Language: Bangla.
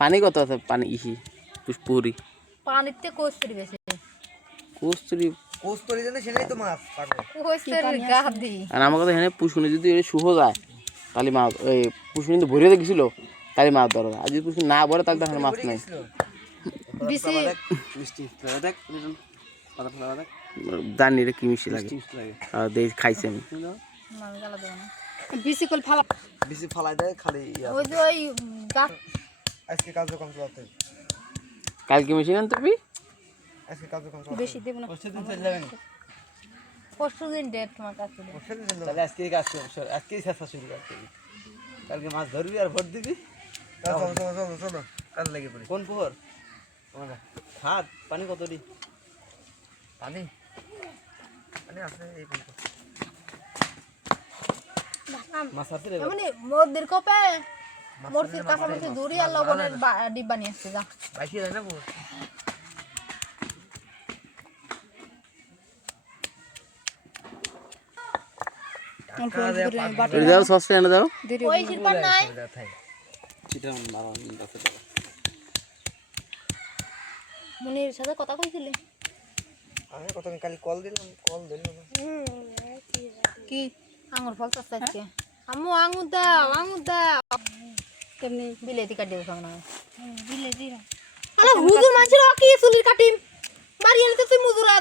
পানি কত আছে? পানি ইসি পুষ্পুরি পানিতে কস্তুরি বেশি কস্তুরি কস্তুরি জানে সেটাই তো মাছ পাগল। কস্তুরি গাদি আর আমার কথা এখানে পুষ্কুনি যদি শুহ যায় তাহলে মাছ ওই পুষ্কুনি তো ভরে গেছিল তাহলে মাছ ধরা যায়। আর যদি পুষ্কুনি না ভরে তাহলে তখন মাছ নাই। বেশি জানি রে কি মিষ্টি লাগে আর দেখ খাইছি আমি। আমি গালা দেব না বেশি কল ফালা বেশি ফালাই দেয় খালি ওই যে ওই গাছ আজকে কার্যক্রম চলাতে কালকে মেশিন আনতে পারবি? আজকে কার্যক্রম চলাতে বেশি দেব না পরশুদিন চলে যাবেন। পরশুদিন ডেট তোমার কাছে পরশুদিন চলে তাহলে আজকেই কাজ করবি, আজকেই চেষ্টা শুরু করতে হবে। কালকে মাছ ধরবি আর ভোট দিবি। চলো চলো চলো চলো কাজ লেগে পড়ি। কোন পুকুর? হাত পানি কত দি? পানি পানি আছে এই পর্যন্ত। মাছ আছে রে? মানে মোদের কপে মোরসির কাছাকাছি দড়ি আর লবণের ডিব্বা নিয়ে আসছে যা বাইশে যায় না পুরো দাও সসটা এনে দাও। ওই শিরপান নাই চিটা মারান আছে। মুনির সাথে কথা কইছিলি আমি কত কালি কল দিলাম কল দিল না কি আঙ্গুর ফল চাচ্ছে আজকে আম্মু আঙ্গুর দাও কেমনি বিলেতি কাটি দেবো না বিলেতি আরে হুজুর মানুষের কি চুলির কাটিম বাড়ি এনে তুই মুজুরা